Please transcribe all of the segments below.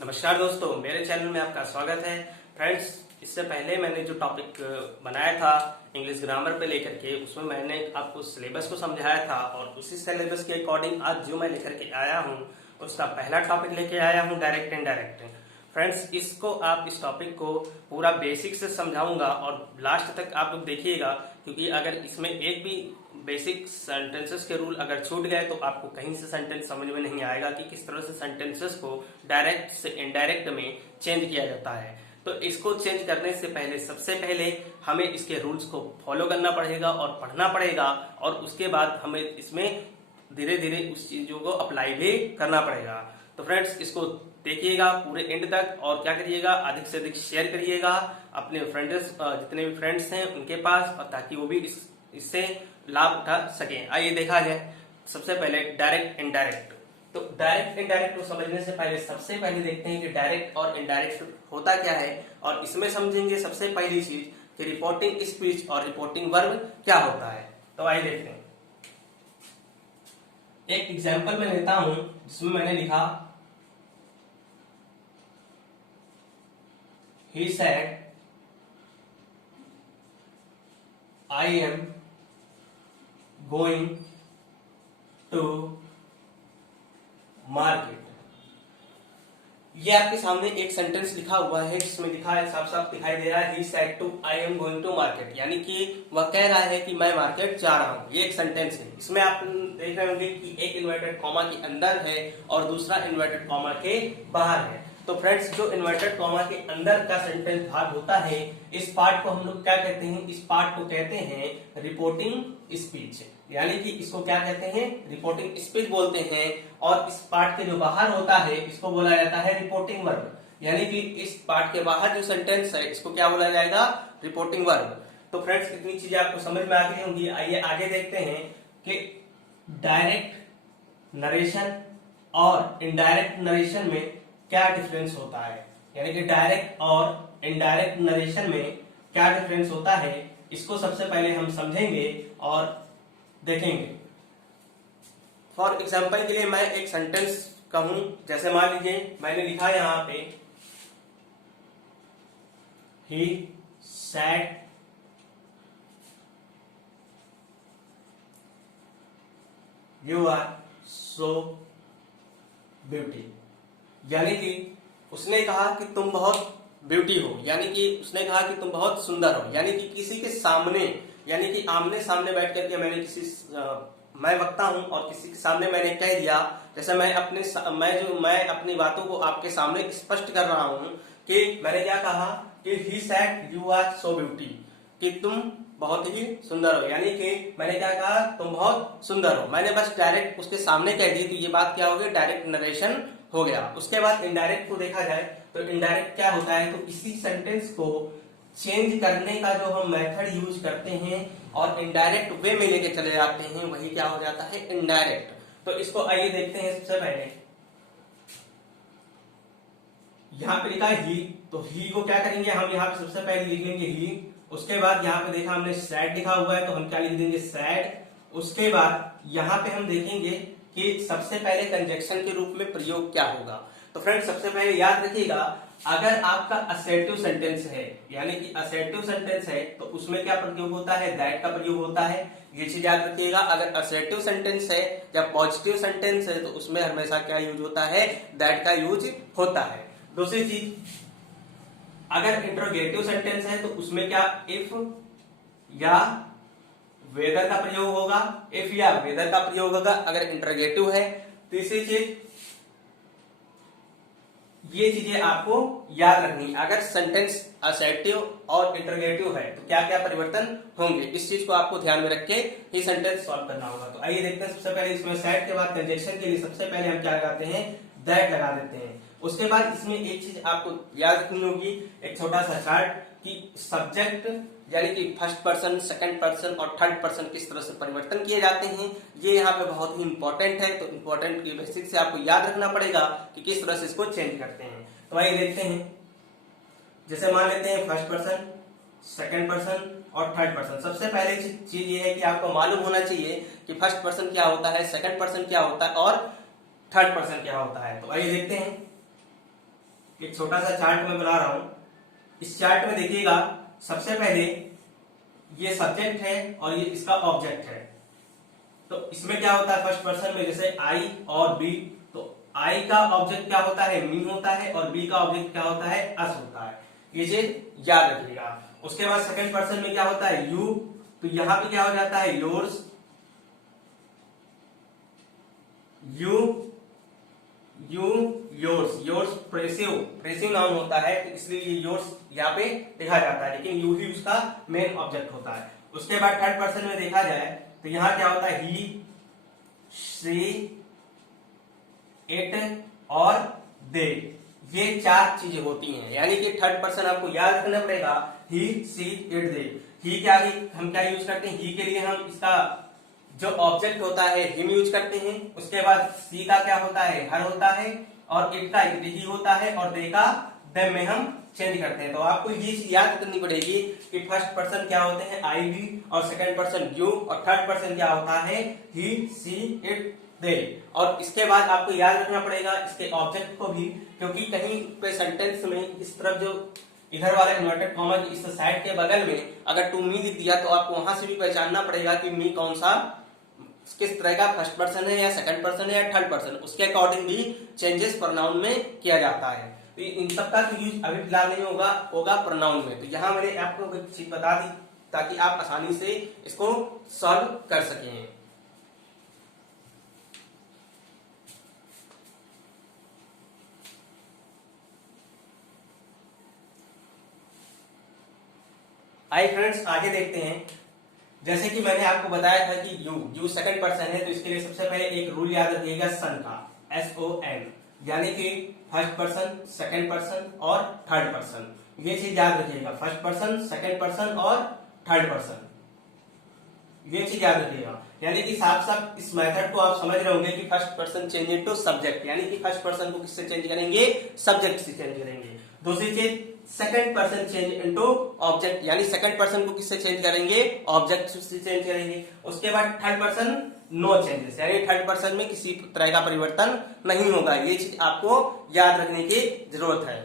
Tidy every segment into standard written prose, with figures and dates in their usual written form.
नमस्कार दोस्तों, मेरे चैनल में आपका स्वागत है। फ्रेंड्स, इससे पहले मैंने जो टॉपिक बनाया था इंग्लिश ग्रामर पे लेकर के, उसमें मैंने आपको सिलेबस को समझाया था और उसी सिलेबस के अकॉर्डिंग आज जो मैं लेकर के आया हूँ उसका पहला टॉपिक लेके आया हूँ, डायरेक्ट इनडायरेक्ट। फ्रेंड्स, इस टॉपिक को पूरा बेसिक से समझाऊंगा और लास्ट तक आप लोग देखिएगा, क्योंकि अगर इसमें एक भी बेसिक सेंटेंसेस के रूल अगर छूट गए तो आपको कहीं से सेंटेंस समझ में नहीं आएगा कि किस तरह से सेंटेंसेस को डायरेक्ट से इनडायरेक्ट में चेंज किया जाता है। तो इसको चेंज करने से पहले सबसे पहले हमें इसके रूल्स को फॉलो करना पड़ेगा और पढ़ना पड़ेगा, और उसके बाद हमें इसमें धीरे धीरे उस चीजों को अप्लाई भी करना पड़ेगा। तो फ्रेंड्स, इसको देखिएगा पूरे एंड तक और क्या करिएगा, अधिक से अधिक शेयर करिएगा अपने फ्रेंड्स, जितने भी फ्रेंड्स हैं उनके पास, और ताकि वो भी इससे लाभ उठा सकें। आइए देखा जाए सबसे पहले डायरेक्ट इनडायरेक्ट। तो डायरेक्ट इनडायरेक्ट को समझने से पहले सबसे पहले देखते हैं कि डायरेक्ट और इनडायरेक्ट होता क्या है, और इसमें समझेंगे सबसे पहली चीज कि रिपोर्टिंग स्पीच और रिपोर्टिंग वर्ब क्या होता है। तो आइए देखते हैं। एक एग्जांपल मैं लेता हूं जिसमें मैंने लिखा he said I am going to market. ये आपके सामने एक सेंटेंस लिखा हुआ है जिसमें लिखा है, साफ साफ दिखाई दे रहा है, he said to I am going to market, यानी कि वह कह रहा है कि मैं मार्केट जा रहा हूं। ये एक सेंटेंस है। इसमें आप देख रहे होंगे कि एक इन्वर्टेड कॉमा के अंदर है और दूसरा इन्वर्टेड कॉमा के बाहर है। तो फ्रेंड्स, जो इन्वर्टेड कॉमा के अंदर का सेंटेंस भाग होता है, इस पार्ट को हम लोग क्या कहते हैं, इस पार्ट को कहते हैं रिपोर्टिंग स्पीच, यानी कि इसको क्या कहते हैं, रिपोर्टिंग स्पीच बोलते हैं। और इस पार्ट के जो बाहर होता है इसको बोला जाता है रिपोर्टिंग वर्ब, यानी कि इस पार्ट के बाहर जो सेंटेंस है इसको क्या बोला जाएगा, रिपोर्टिंग वर्ब। तो फ्रेंड्स, इतनी चीजें आपको समझ में आ गई होंगी। आइए आगे देखते हैं कि डायरेक्ट नरेशन और इनडायरेक्ट नरेशन में क्या डिफरेंस होता है, यानी कि डायरेक्ट और इनडायरेक्ट नरेशन में क्या डिफरेंस होता है, इसको सबसे पहले हम समझेंगे और देखेंगे। फॉर एग्जाम्पल के लिए मैं एक सेंटेंस कहूं, जैसे मान लीजिए मैंने लिखा यहां पे he said you are so beauty, यानी कि उसने कहा कि तुम बहुत ब्यूटी हो, यानी कि उसने कहा कि तुम बहुत सुंदर हो, यानी कि किसी के सामने, यानी कि आमने सामने बैठ करके मैंने मैं वक्ता हूं और किसी के सामने मैंने कह दिया, जैसे मैं अपनी बातों को आपके सामने स्पष्ट कर रहा हूं कि मैंने क्या कहा कि he said you are so beauty, कि तुम बहुत ही सुंदर हो, यानी कि मैंने क्या कहा, तुम बहुत सुंदर हो। मैंने बस डायरेक्ट उसके सामने कह दी, तो ये बात क्या हो गई, डायरेक्ट नरेशन हो गया। उसके बाद इनडायरेक्ट को देखा जाए तो इनडायरेक्ट क्या होता है, तो इसी सेंटेंस को चेंज करने का जो हम मेथड यूज करते हैं और इनडायरेक्ट वे में लेके चले जाते हैं, वही क्या हो जाता है, इनडायरेक्ट। तो इसको आइए देखते हैं। सबसे पहले यहाँ पे लिखा है ही, तो ही को क्या करेंगे हम, यहाँ पे सबसे पहले लिख लेंगे ही। उसके बाद यहाँ पे देखा हमने सैड लिखा हुआ है, तो हम क्या लिख देंगे, सैड। उसके बाद यहाँ पे हम देखेंगे कि सबसे पहले कंजक्शन के रूप में प्रयोग क्या होगा। तो फ्रेंड्स, सबसे पहले याद रखिएगा, अगर आपका असर्टिव सेंटेंस है, यानी कि असर्टिव सेंटेंस है, तो उसमें क्या प्रयोग होता है, दैट का प्रयोग होता है। ये चीज याद रखिएगा। अगर असर्टिव सेंटेंस है या पॉजिटिव सेंटेंस है, तो उसमें हमेशा क्या यूज होता है, दैट का यूज होता है। दूसरी चीज, अगर इंट्रोगेटिव सेंटेंस है तो उसमें क्या इफ या वेदर का प्रयोग होगा, इफ या वेदर का प्रयोग होगा अगर इंट्रोगेटिव है। तीसरी चीज, ये चीजें आपको याद रखनी, अगर सेंटेंस असर्टिव और इंट्रोगेटिव है तो क्या क्या परिवर्तन होंगे, इस चीज को आपको ध्यान में रख के ही सेंटेंस सॉल्व करना होगा। तो आइए देखते हैं। सबसे पहले इसमें सेड के बाद कंजक्शन के लिए सबसे पहले हम क्या लगाते हैं, दैट लगा देते हैं। उसके बाद इसमें एक चीज आपको याद रखनी होगी, एक छोटा सा चार्ट, कि सब्जेक्ट यानी कि फर्स्ट पर्सन, सेकंड पर्सन और थर्ड पर्सन किस तरह से परिवर्तन किए जाते हैं, ये यहाँ पे बहुत ही इंपॉर्टेंट है। तो इंपॉर्टेंट की बेसिक से आपको याद रखना पड़ेगा कि किस तरह से इसको चेंज करते हैं। तो आइए देखते हैं। जैसे मान लेते हैं फर्स्ट पर्सन, सेकंड पर्सन और थर्ड पर्सन। सबसे पहले चीज ये है कि आपको मालूम होना चाहिए कि फर्स्ट पर्सन क्या होता है, सेकंड पर्सन क्या होता है और थर्ड पर्सन क्या होता है। तो आइए देखते हैं। एक छोटा सा चार्ट मैं बना रहा हूं। इस चार्ट में देखिएगा, सबसे पहले ये सब्जेक्ट है और ये इसका ऑब्जेक्ट है। तो इसमें क्या होता है फर्स्ट पर्सन में, जैसे आई और बी, तो आई का ऑब्जेक्ट क्या होता है, मी होता है, और बी का ऑब्जेक्ट क्या होता है, अस होता है। ये चीज याद रखिएगा। उसके बाद सेकंड पर्सन में क्या होता है, यू, तो यहां पे क्या हो जाता है, yours, you, you, yours. Yours possessive noun होता है, तो इसलिए ये योर्स यहाँ पे लिखा जाता है, लेकिन यू ही उसका मेन ऑब्जेक्ट होता है। उसके बाद थर्ड पर्सन में देखा जाए तो यहाँ क्या होता है, ही, शी, इट और दे। ये चार चीजें होती हैं, यानी कि थर्ड पर्सन आपको याद रखना पड़ेगा, ही, सी, इट, दे। ही क्या, हम क्या यूज करते हैं, ही के लिए हम इसका जो ऑब्जेक्ट होता है हिम यूज करते हैं। उसके बाद सी का क्या होता है, हर होता है, और इट का ही होता है, और दे का देम में हम चेंज करते हैं। तो आपको ये चीज याद करनी पड़ेगी कि फर्स्ट पर्सन क्या होते हैं, आई, बी, और सेकंड पर्सन यू, और थर्ड पर्सन क्या होता है, ही, सी, इट, दे। और इसके बाद आपको याद रखना पड़ेगा इसके ऑब्जेक्ट को भी, क्योंकि कहीं पे सेंटेंस में इस तरफ जो इधर वाला इन्वर्टेड कॉमा इस साइड के बगल में अगर टू मी दिख दिया, तो आपको वहां से भी पहचानना पड़ेगा कि मी कौन सा, किस तरह का, फर्स्ट पर्सन है या सेकंड पर्सन है या थर्ड पर्सन। उसके अकॉर्डिंग भी चेंजेस प्रोनाउन में किया जाता है। तो इन सब का यूज अभी फिलहाल नहीं होगा प्रोनाउन में। तो यहाँ मैंने आपको एक चीज बता दी ताकि आप आसानी से इसको सॉल्व कर सकें। आइए फ्रेंड्स आगे देखते हैं। जैसे कि मैंने आपको बताया था कि यू सेकंड पर्सन है, तो इसके लिए सबसे पहले एक रूल याद रखिएगा सन का, SON, यानी कि फर्स्ट पर्सन, सेकंड पर्सन और थर्ड पर्सन। ये चीज याद रखिएगा, फर्स्ट पर्सन, सेकंड पर्सन और थर्ड पर्सन, ये चीज याद रखिएगा। यानी कि साफ साफ इस मेथड को आप समझ रहे होंगे कि first person change into subject, यानी कि फर्स्ट पर्सन को किससे चेंज करेंगे, सब्जेक्ट से चेंज करेंगे। दूसरी चीज second person change into object, यानी सेकंड पर्सन को किससे चेंज करेंगे, ऑब्जेक्ट से चेंज करेंगे। उसके बाद थर्ड पर्सन नो चेंजेस, यानी थर्ड पर्सन में किसी तरह का परिवर्तन नहीं होगा। ये चीज आपको याद रखने की जरूरत है।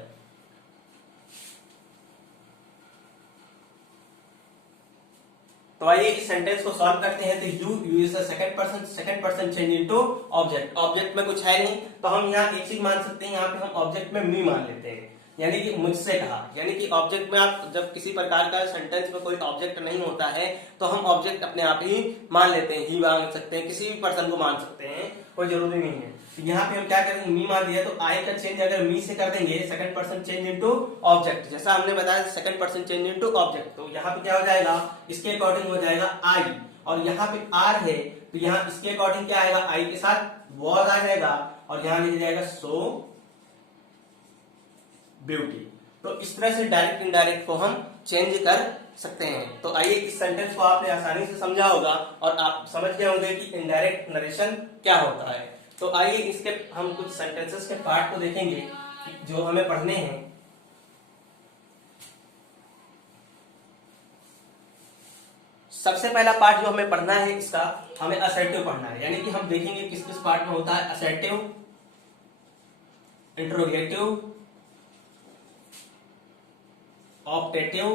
तो आइए इस सेंटेंस को सॉल्व करते हैं। तो you is the second person change into object. Object में कुछ है नहीं, तो हम यहाँ एक चीज मान सकते हैं, यहाँ पे हम ऑब्जेक्ट में मी मान लेते हैं, यानी कि मुझसे कहा। यानी कि ऑब्जेक्ट में आप जब किसी प्रकार का सेंटेंस में कोई ऑब्जेक्ट नहीं होता है, तो हम ऑब्जेक्ट अपने आप ही मान लेते हैं, ही मान सकते हैं, किसी भी पर्सन को मान सकते हैं, कोई जरूरी नहीं है। तो यहाँ पे हम क्या करेंगे, मी मान दिया, तो आई का चेंज अगर मी से कर देंगे, second person change into object, जैसा हमने बताया second person change into object, तो यहाँ पे क्या हो जाएगा, इसके अकॉर्डिंग हो जाएगा आई, और यहाँ पे आर है, तो यहाँ इसके अकॉर्डिंग क्या आएगा, आई के साथ वॉज आ जाएगा, और यहाँ लिख जाएगा सो ब्यूटी। तो इस तरह से डायरेक्ट इनडायरेक्ट को हम चेंज कर सकते हैं। तो आइए इस सेंटेंस को आपने आसानी से समझा होगा और आप समझ गए होंगे कि इनडायरेक्ट नरेशन क्या होता है। तो आइए इसके हम कुछ सेंटेंसेस के पार्ट को देखेंगे जो हमें पढ़ने हैं। सबसे पहला पार्ट जो हमें पढ़ना है, इसका हमें असर्टिव पढ़ना है, यानी कि हम देखेंगे किस किस पार्ट में होता है असर्टिव, इंट्रोगेटिव, ऑप्टेटिव,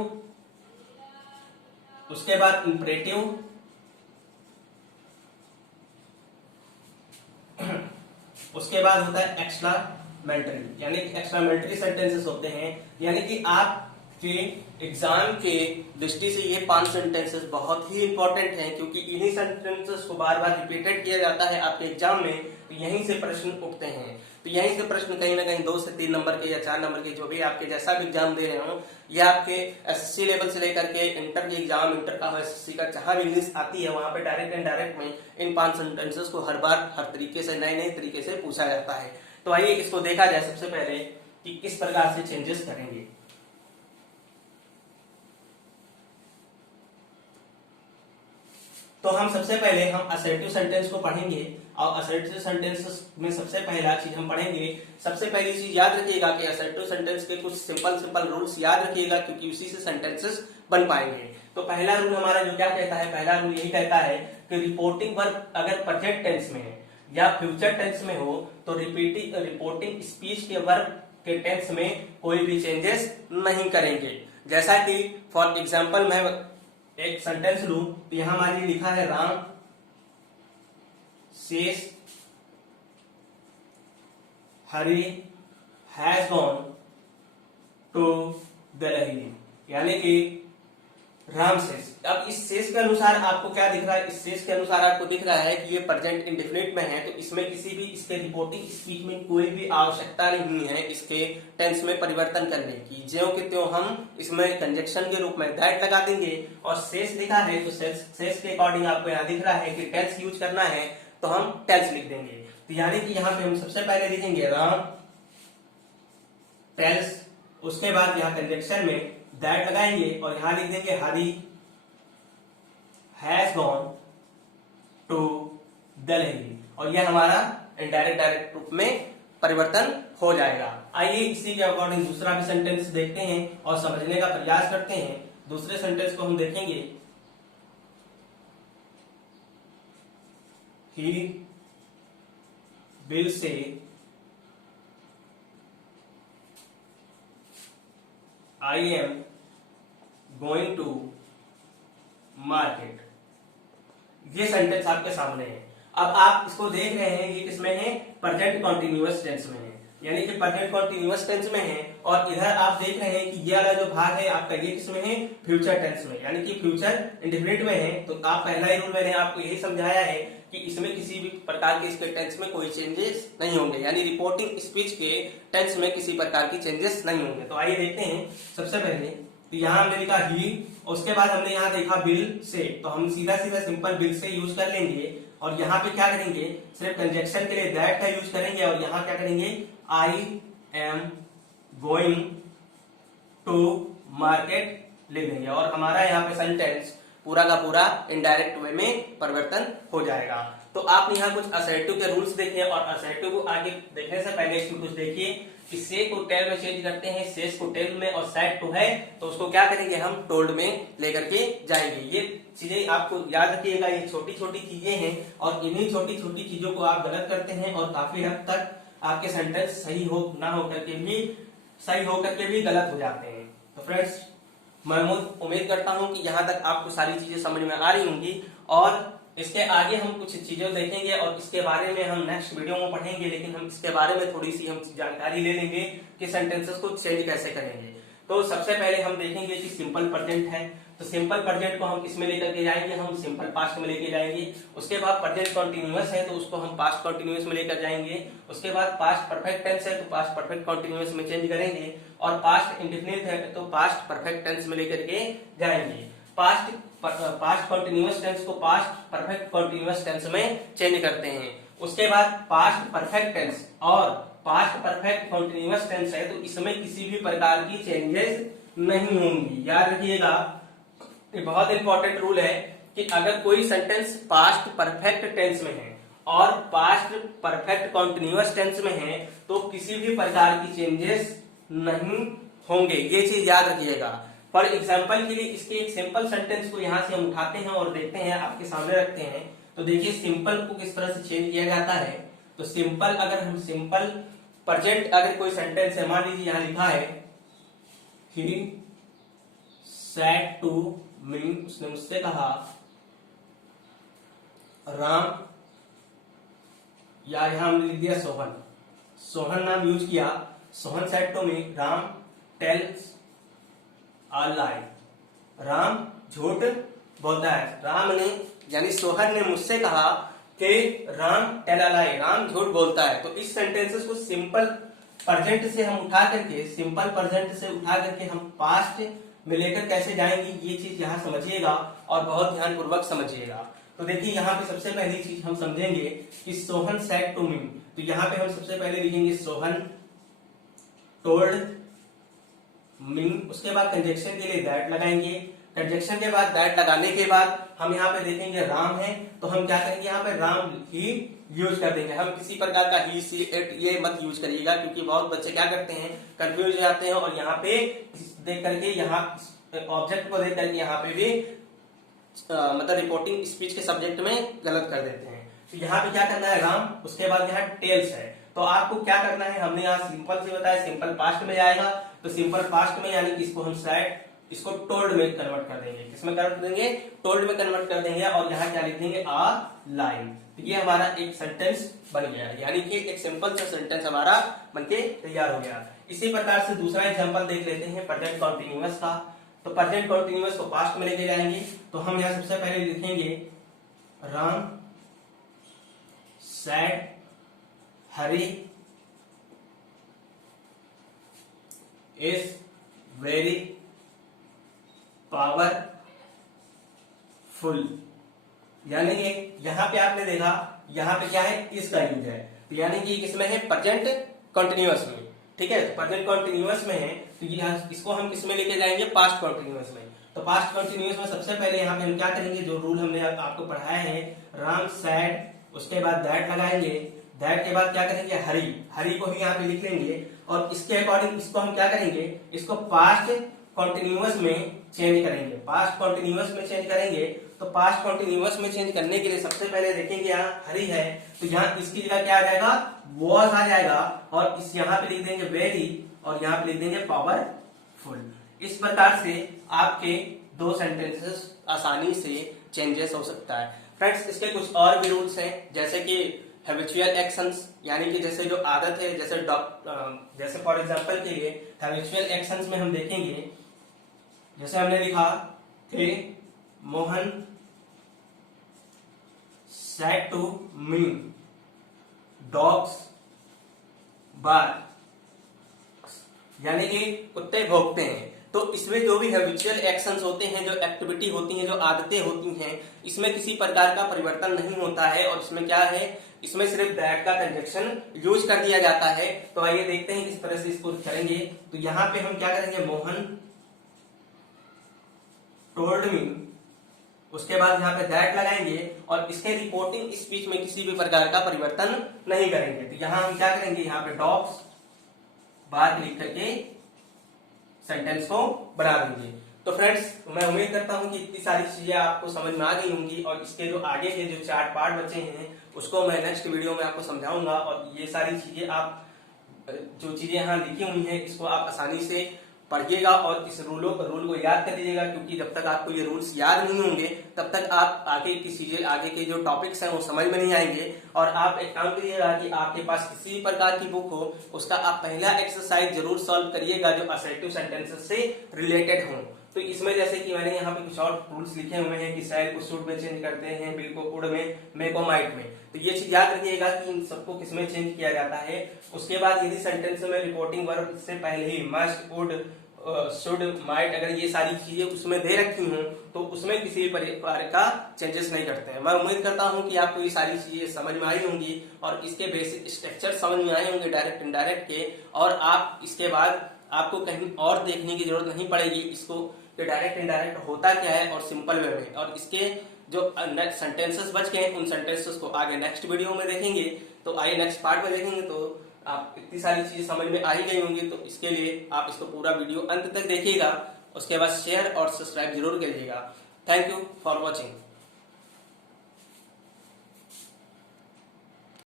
उसके बाद इंपरेटिव, उसके बाद होता है एक्स्ट्रामेंटरी, यानी कि एक्स्ट्रामेंटरी सेंटेंसेस होते हैं, यानी कि आपके एग्जाम के दृष्टि से ये 5 सेंटेंसेस बहुत ही इंपॉर्टेंट हैं, क्योंकि इन्हीं सेंटेंसेस को बार बार रिपीटेड किया जाता है आपके एग्जाम में, तो यहीं से प्रश्न उठते हैं। तो यहीं से प्रश्न कहीं ना कहीं 2 से 3 नंबर के या 4 नंबर के, जो भी आपके जैसा भी एग्जाम दे रहे हो, या आपके एसएससी लेवल से लेकर के इंटर के एग्जाम, इंटर का एसएससी का, जहां भी इंग्लिश आती है, वहां पे डायरेक्ट एंड डायरेक्ट में इन 5 सेंटेंसेस को हर बार हर तरीके से नए नए तरीके से पूछा जाता है। तो आइए इसको देखा जाए सबसे पहले कि किस प्रकार से चेंजेस करेंगे। तो हम सबसे पहले हम असर्टिव सेंटेंस को पढ़ेंगे, और असर्टिव सेंटेंस में सबसे पहला चीज हम पढ़ेंगे, सबसे पहली चीज याद रखिएगा कि असर्टिव सेंटेंस के कुछ सिंपल रूल्स याद रखिएगा, क्योंकि उसी से सेंटेंसेस बन पाएंगे। तो पहला रूल हमारा जो क्या कहता है, पहला रूल यही कहता है कि रिपोर्टिंग वर्ब अगर प्रेजेंट टेंस में है या फ्यूचर टेंस में हो, तो रिपोर्टिंग स्पीच के वर्ब के टेंस में कोई भी चेंजेस नहीं करेंगे। जैसा कि फॉर एग्जाम्पल मैं एक सेंटेंस लूं तो यहां हमारी लिखा है Ram says Hari has gone to Delhi, यानी कि राम सेज। अब इस सेज के अनुसार आपको क्या दिख रहा है, इस सेज के अनुसार आपको दिख रहा है कि ये प्रेजेंट इंडेफिनिट में है, तो इसमें किसी भी इसके रिपोर्टिंग स्पीच में कोई भी आवश्यकता नहीं है इसके टेंस में परिवर्तन करने की। ज्यों के त्यों हम इसमें कंजक्शन के रूप में दैट लगा देंगे। और सेज लिखा है तो सेज के अकॉर्डिंग आपको यहाँ दिख रहा है कि टेंस यूज करना है तो हम टेंस लिख देंगे। तो यानी कि यहाँ पे हम सबसे पहले लिखेंगे राम टेल्स, उसके बाद यहाँ कंजक्शन में दैट लगाएंगे और यहां लिख देंगे हरी हैज गॉन टू दिल्ली, और यह हमारा इनडायरेक्ट डायरेक्ट रूप में परिवर्तन हो जाएगा। आइए इसी के अकॉर्डिंग दूसरा भी सेंटेंस देखते हैं और समझने का प्रयास करते हैं। दूसरे सेंटेंस को हम देखेंगे, he will say I am going to market. ये सेंटेंस आपके सामने है। अब आप इसको देख रहे हैं ये किसमें है, प्रेजेंट कॉन्टिन्यूअस टेंस में है, यानी कि प्रेजेंट कॉन्टिन्यूअस टेंस में है। और इधर आप देख रहे हैं कि ये वाला जो भाग है आपका ये किसमें है, फ्यूचर टेंस में, यानी कि फ्यूचर इंडेफिनिट में है। तो आप पहला ही रूल मैंने आपको यही समझाया है कि इसमें किसी भी प्रकार के इसके टेंस में कोई चेंजेस नहीं होंगे, यानी रिपोर्टिंग स्पीच के टेंस में किसी प्रकार की चेंजेस नहीं होंगे। तो आइए देखते हैं। सबसे पहले तो यहाँ हमने लिखा ही, उसके बाद हमने यहाँ देखा बिल से, तो हम सीधा सीधा सिंपल बिल से यूज कर लेंगे। और यहाँ पे क्या करेंगे, सिर्फ कंजक्शन के लिए दैट का यूज करेंगे और यहाँ क्या करेंगे, I am going to market लिख देंगे और हमारा यहाँ पे सेंटेंस पूरा का पूरा इनडायरेक्ट वे में परिवर्तन हो जाएगा। तो आप यहाँ कुछ असर्टिव के रूल्स देखिए और असर्टिव को आगे देखने से पहले इसमें कुछ देखिए कि से को टेल में चेंज करते हैं, सेज को टेल में, और सैड टू है तो उसको क्या करेंगे हम टोल्ड में लेकर के जाएंगे। ये चीजें आपको याद रखिएगा, ये छोटी छोटी चीजें हैं और इन्हीं छोटी छोटी चीजों को आप गलत करते हैं और काफी हद तक आपके सेंटेंस सही हो ना होकर के भी गलत हो जाते हैं। तो फ्रेंड्स मैं उम्मीद करता हूं कि यहाँ तक आपको सारी चीजें समझ में आ रही होंगी और इसके आगे हम कुछ चीजें देखेंगे और इसके बारे में हम नेक्स्ट वीडियो में पढ़ेंगे। लेकिन हम इसके बारे में थोड़ी सी हम जानकारी ले लेंगे कि सेंटेंसेस को चेंज कैसे करेंगे। तो सबसे पहले हम देखेंगे कि सिंपल प्रेजेंट है, तो सिंपल प्रेजेंट को हम किसमें लेकर के जाएंगे, हम सिंपल पास्ट में लेके जाएंगे। उसके बाद प्रेजेंट कंटीन्यूअस है तो उसको हम पास्ट कंटीन्यूअस में लेकर जाएंगे। उसके बाद पास्ट परफेक्ट टेंस है तो पास्ट परफेक्ट कंटीन्यूअस में चेंज करेंगे और पास्ट इंडेफिनिट है तो पास्ट परफेक्ट टेंस में लेकर के जाएंगे। पास्ट कंटीन्यूअस टेंस को पास्ट परफेक्ट कंटीन्यूअस टेंस में चेंज करते हैं। उसके बाद पास्ट परफेक्ट टेंस और पास्ट परफेक्ट कंटीन्यूअस टेंस है तो इसमें किसी भी प्रकार की चेंजेस नहीं होंगी। याद रखिएगा, ये बहुत इंपॉर्टेंट रूल है कि अगर कोई सेंटेंस पास्ट परफेक्ट टेंस में है और पास्ट परफेक्ट कंटीन्यूअस टेंस में है तो किसी भी प्रकार की चेंजेस नहीं होंगे, ये चीज याद रखिएगा। फॉर एग्जाम्पल के लिए इसके एक सिंपल सेंटेंस को यहाँ से हम उठाते हैं और देखते हैं, आपके सामने रखते हैं। तो देखिए सिंपल को किस तरह से चेंज किया जाता है। तो सिंपल, अगर हम सिंपल प्रेजेंट अगर कोई सेंटेंस है, मान लीजिए यहाँ लिखा है ही सेड टू मी, उसने मुझसे कहा राम, या यहां हमने लिख दिया सोहन, सोहन नाम यूज किया, Sohan said to me Ram tells a lie, Ram झूठ बोलता है। राम ने यानी सोहन ने मुझसे कहा कि Ram tell a lie, Ram झूठ बोलता है। तो इस सेंटेंसेस को सिंपल प्रेजेंट से हम उठा करके, सिंपल प्रेजेंट से उठा करके हम पास्ट में लेकर कैसे जाएंगे, ये चीज यहाँ समझिएगा और बहुत ध्यानपूर्वक समझिएगा। तो देखिए यहाँ पे सबसे पहली चीज हम समझेंगे कि सोहन सेड टू मी, तो यहाँ पे हम सबसे पहले लिखेंगे सोहन टोल्ड मी। उसके बाद कंजक्शन के लिए दैट लगाएंगे। कंजक्शन के बाद दैट लगाने के बाद हम यहाँ पे देखेंगे राम है तो हम क्या करेंगे, यहाँ पे राम ही यूज कर देंगे। हम किसी प्रकार का ही, सी, एट ये मत यूज करिएगा क्योंकि बहुत बच्चे क्या करते हैं, कंफ्यूज हो जाते हैं और यहाँ पे देख करके, यहाँ ऑब्जेक्ट को देख करके यहाँ पे भी मतलब रिपोर्टिंग स्पीच के सब्जेक्ट में गलत कर देते हैं। तो यहाँ पे क्या करना है राम, उसके बाद यहाँ टेल्स है तो आपको क्या करना है, हमने यहाँ सिंपल से बताया, सिंपल पास्ट में जाएगा तो सिंपल पास्ट में यानी कि इसको हम शायद इसको टोल्ड में कन्वर्ट कर देंगे। किसमें कन्वर्ट कर देंगे? टोल्ड में कन्वर्ट कर देंगे और यहाँ क्या लिख देंगे? आ लाइन। तो ये हमारा एक सेंटेंस बन गया, यानी कि एक सिंपल सा सेंटेंस हमारा बनके तैयार हो गया। इसी प्रकार से दूसरा एग्जांपल देख लेते हैं प्रेजेंट कंटीन्यूअस का। तो प्रेजेंट कंटीन्यूअस को पास्ट में लेके जाएंगे तो हम यहाँ सबसे पहले लिखेंगे Ram sad Hari is very powerful. यानी कि यहाँ पे आपने देखा, यहाँ पे क्या है? इसका यूज है, तो यानी कि किसमें है? प्रेजेंट कंटिन्यूअस में। ठीक है, प्रेजेंट कंटिन्यूअस में है तो इसको हम किसमें लेके जाएंगे? पास्ट कंटिन्यूअस में। तो पास्ट कंटिन्यूअस में सबसे पहले यहाँ पे हम क्या करेंगे? जो रूल हमने आपको पढ़ाया है, राम सैड, उसके बाद दैट लगाएंगे, दैट के बाद क्या करेंगे? हरी, हरी को भी यहाँ पे लिख लेंगे और इसके अकॉर्डिंग इसको हम क्या करेंगे? इसको पास्ट कंटिन्यूअस में चेंज करेंगे। पास्ट कंटिन्यूअस में चेंज करेंगे तो पास्ट कंटिन्यूअस में चेंज करने के लिए सबसे पहले देखेंगे यहाँ हरी है तो यहाँ इसकी जगह क्या आ जाएगा? वॉज आ जाएगा और इस यहाँ पे लिख देंगे वेरी और यहाँ पे लिख देंगे पावरफुल। इस प्रकार से आपके दो सेंटेंसेस आसानी से चेंजेस हो सकता है। फ्रेंड्स, इसके कुछ और भी रूल्स हैं, जैसे कि हैबिचुअल एक्शंस, यानी कि जैसे जो आदत है, जैसे फॉर एग्जांपल के लिए हैबिचुअल एक्शंस में हम देखेंगे, जैसे हमने लिखा कि Mohan said to me dogs bark, यानी कि कुत्ते भौंकते हैं। तो इसमें जो भी हैबिचुअल एक्शंस होते हैं, जो एक्टिविटी होती हैं, जो आदतें होती हैं, इसमें किसी प्रकार का परिवर्तन नहीं होता है और इसमें क्या है? इसमें सिर्फ दैट का कंजक्शन यूज कर दिया जाता है। तो आइए देखते हैं किस तरह से इसको करेंगे। तो यहाँ पे हम क्या करेंगे? मोहन टोल्ड मी, उसके बाद यहाँ पे दैट लगाएंगे और इसके रिपोर्टिंग स्पीच में किसी भी प्रकार का परिवर्तन नहीं करेंगे। तो यहाँ हम क्या करेंगे? यहाँ पे डॉग्स बार्क लिख करके सेंटेंस को बना देंगे। तो फ्रेंड्स, मैं उम्मीद करता हूं कि इतनी सारी चीजें आपको समझ में आ गई होंगी और इसके जो आगे के जो 4 पार्ट बचे हैं उसको मैं नेक्स्ट वीडियो में आपको समझाऊंगा। और ये सारी चीजें आप जो चीजें यहाँ लिखी हुई हैं इसको आप आसानी से पढ़िएगा और इस रूल को याद कर लीजिएगा, क्योंकि जब तक आपको ये रूल्स याद नहीं होंगे तब तक आप आगे की चीजें, आगे के जो टॉपिक्स हैं वो समझ में नहीं आएंगे। और आप एक काम करिएगा कि आपके पास किसी भी प्रकार की बुक हो उसका आप पहला एक्सरसाइज जरूर सॉल्व करिएगा जो असर्टिव सेंटेंसेस से रिलेटेड हो। तो इसमें जैसे कि मैंने यहाँ पे कुछ और रूल्स लिखे हुए हैं कि शैल को शुड में चेंज करते हैं, बिल को उड़ में, मे को माइट में। तो ये चीज याद रखिएगा कि इन सबको किसमें चेंज किया जाता है। उसके बाद यदि सेंटेंस में रिपोर्टिंग वर्ब से पहले he must, would, should, might, अगर ये सारी चीजें उसमें दे रखी हूँ तो उसमें किसी भी प्रकार का चेंजेस नहीं करते हैं। मैं उम्मीद करता हूँ कि आपको ये सारी चीजें समझ में आई होंगी और इसके बेसिक स्ट्रक्चर समझ में आए होंगे डायरेक्ट इनडायरेक्ट के, और आप इसके बाद आपको कहीं और देखने की जरूरत नहीं पड़ेगी इसको कि डायरेक्ट इनडायरेक्ट होता क्या है और सिंपल वे में। और इसके जो सेंटेंसेस बच गए उन सेंटेंसेस को आगे नेक्स्ट वीडियो में देखेंगे। तो आइए नेक्स्ट पार्ट में देखेंगे। तो आप इतनी सारी चीजें समझ में आ ही गई होंगी, तो इसके लिए आप इसको पूरा वीडियो अंत तक देखिएगा। उसके बाद शेयर और सब्सक्राइब जरूर करिएगा। Thank you for watching.